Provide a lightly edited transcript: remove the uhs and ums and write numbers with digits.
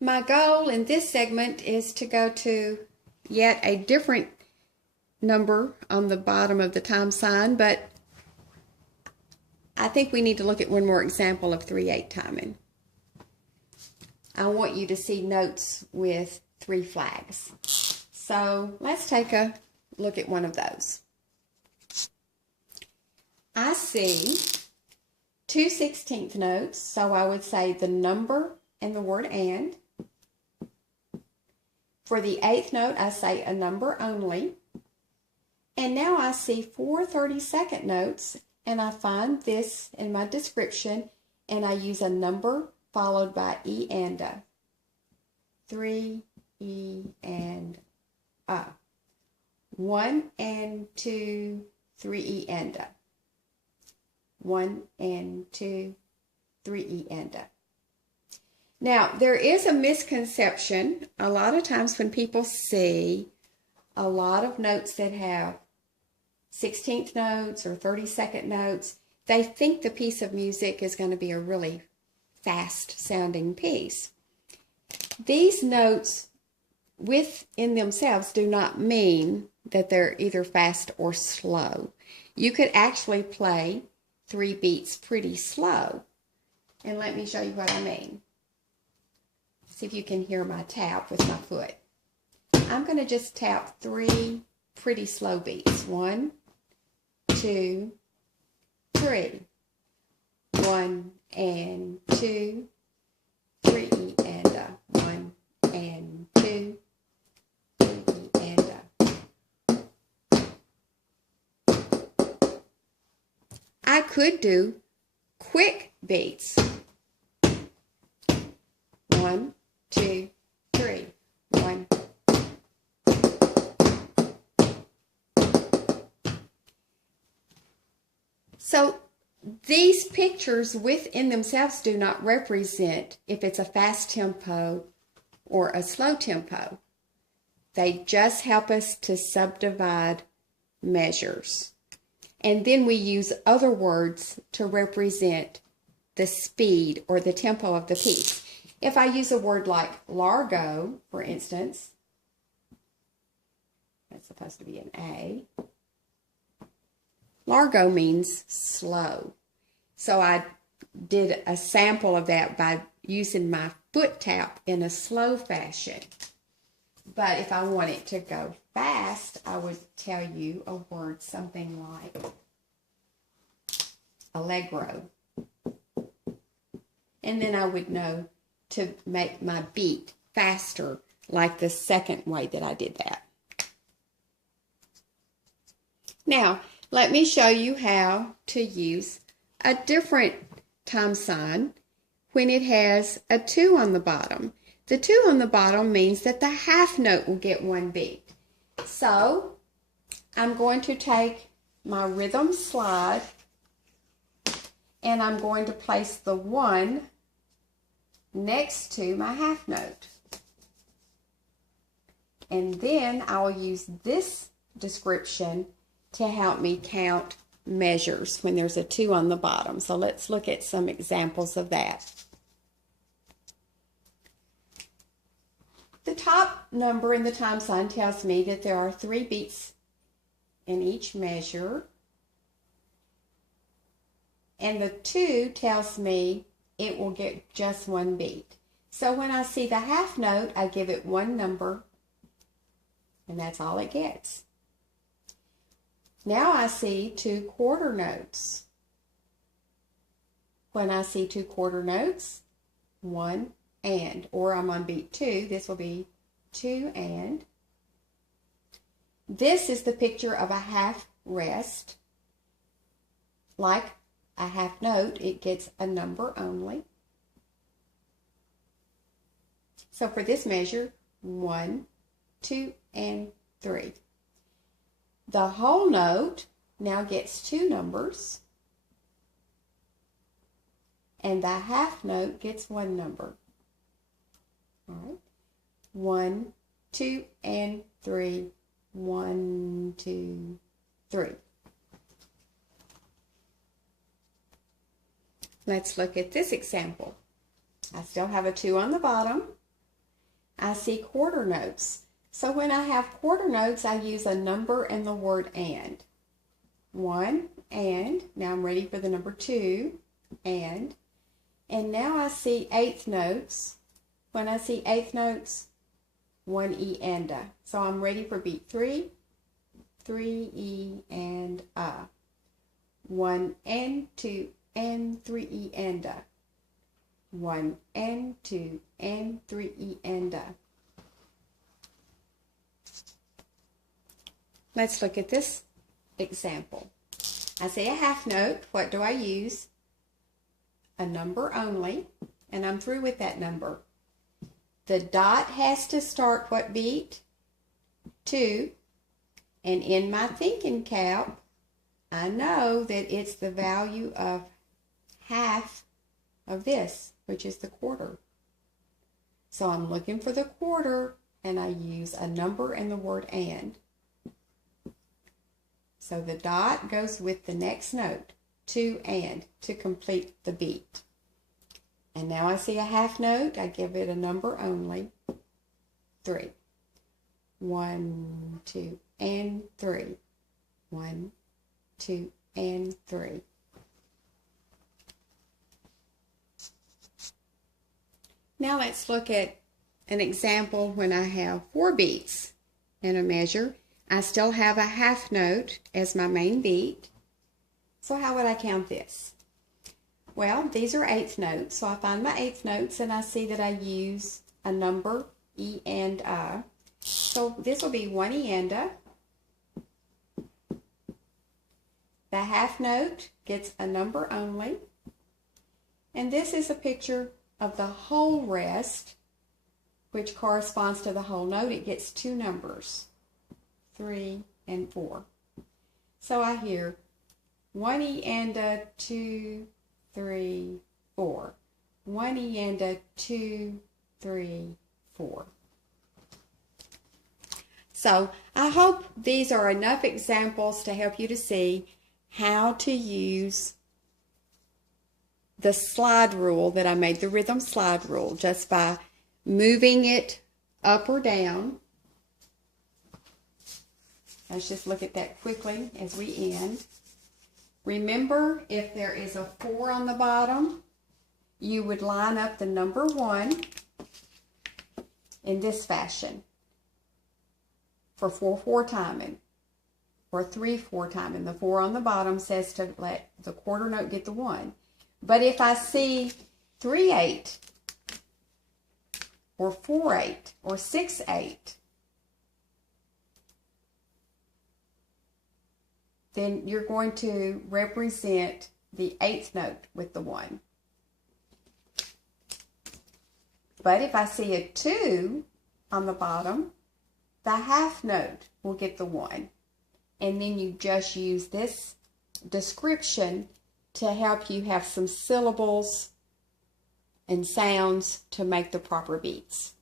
My goal in this segment is to go to yet a different number on the bottom of the time sign, but I think we need to look at one more example of 3/8 timing. I want you to see notes with 3 flags. So let's take a look at one of those. I see 2 16th notes, so I would say the number and the word and. For the 8th note, I say a number only. And now I see 4 32nd notes, and I find this in my description, and I use a number followed by E and A. 3, E and A. 1 and 2, 3 E and A. 1 and 2, 3 E and A. Now, there is a misconception a lot of times when people see a lot of notes that have 16th notes or 32nd notes, they think the piece of music is going to be a really fast sounding piece. These notes within themselves do not mean that they're either fast or slow. You could actually play 3 beats pretty slow. And let me show you what I mean. See if you can hear my tap with my foot. I'm going to just tap 3 pretty slow beats. 1, 2, 3. 1 and 2, 3 E and A. 1 and 2, 3 E and A. I could do quick beats. 1, 2, 3. 1. So these pictures within themselves do not represent if it's a fast tempo or a slow tempo. They just help us to subdivide measures. And then we use other words to represent the speed or the tempo of the piece. If I use a word like largo, for instance, that's supposed to be an A. Largo means slow. So I did a sample of that by using my foot tap in a slow fashion. But if I want it to go fast, I would tell you a word something like allegro. And then I would know to make my beat faster, like the second way that I did that. Now, let me show you how to use a different time sign when it has a 2 on the bottom. The 2 on the bottom means that the half note will get 1 beat. So, I'm going to take my rhythm slide and I'm going to place the 1 next to my half note. And then I'll use this description to help me count measures when there's a 2 on the bottom. So let's look at some examples of that. The top number in the time sign tells me that there are 3 beats in each measure. And the 2 tells me it will get just 1 beat. So when I see the half note, I give it 1 number, and that's all it gets. Now I see 2 quarter notes. When I see 2 quarter notes, 1 and, or I'm on beat 2, this will be 2 and. This is the picture of a half rest. Like a half note, it gets a number only. So for this measure, 1, 2, and 3. The whole note now gets 2 numbers, and the half note gets 1 number. All right. 1, 2, and 3. 1, 2, 3. Let's look at this example. I still have a 2 on the bottom. I see quarter notes. So when I have quarter notes, I use a number and the word and. 1, and, now I'm ready for the number 2, and now I see eighth notes. When I see eighth notes, 1 E and A. So I'm ready for beat 3, 3 E and A. 1 and 2 and 3 E and A. 1 and 2 and 3 E and A. Let's look at this example. I say a half note. What do I use? A number only, and I'm through with that number. The dot has to start what beat? 2, and in my thinking cap, I know that it's the value of half of this, which is the quarter. So I'm looking for the quarter, and I use a number and the word and. So the dot goes with the next note, 2 and, to complete the beat. And now I see a half note, I give it a number only, 3. 1, 2, and 3. 1, 2, and 3. Now let's look at an example when I have 4 beats in a measure. I still have a half note as my main beat. So how would I count this? Well, these are eighth notes, so I find my eighth notes and I see that I use a number, E and A. So this will be 1 E and A. The half note gets a number only. And this is a picture of the whole rest, which corresponds to the whole note. It gets 2 numbers, 3 and 4. So I hear 1 E and A, 2, 3, 4. 1 E and A, 2, 3, 4. So I hope these are enough examples to help you to see how to use the slide rule that I made, the rhythm slide rule, just by moving it up or down. Let's just look at that quickly as we end. Remember, if there is a 4 on the bottom, you would line up the number 1 in this fashion for 4/4 timing, or 3/4 timing. The 4 on the bottom says to let the quarter note get the 1. But if I see 3/8 or 4/8 or 6/8, then you're going to represent the 8th note with the 1. But if I see a 2 on the bottom, the half note will get the 1. And then you just use this description to help you have some syllables and sounds to make the proper beats.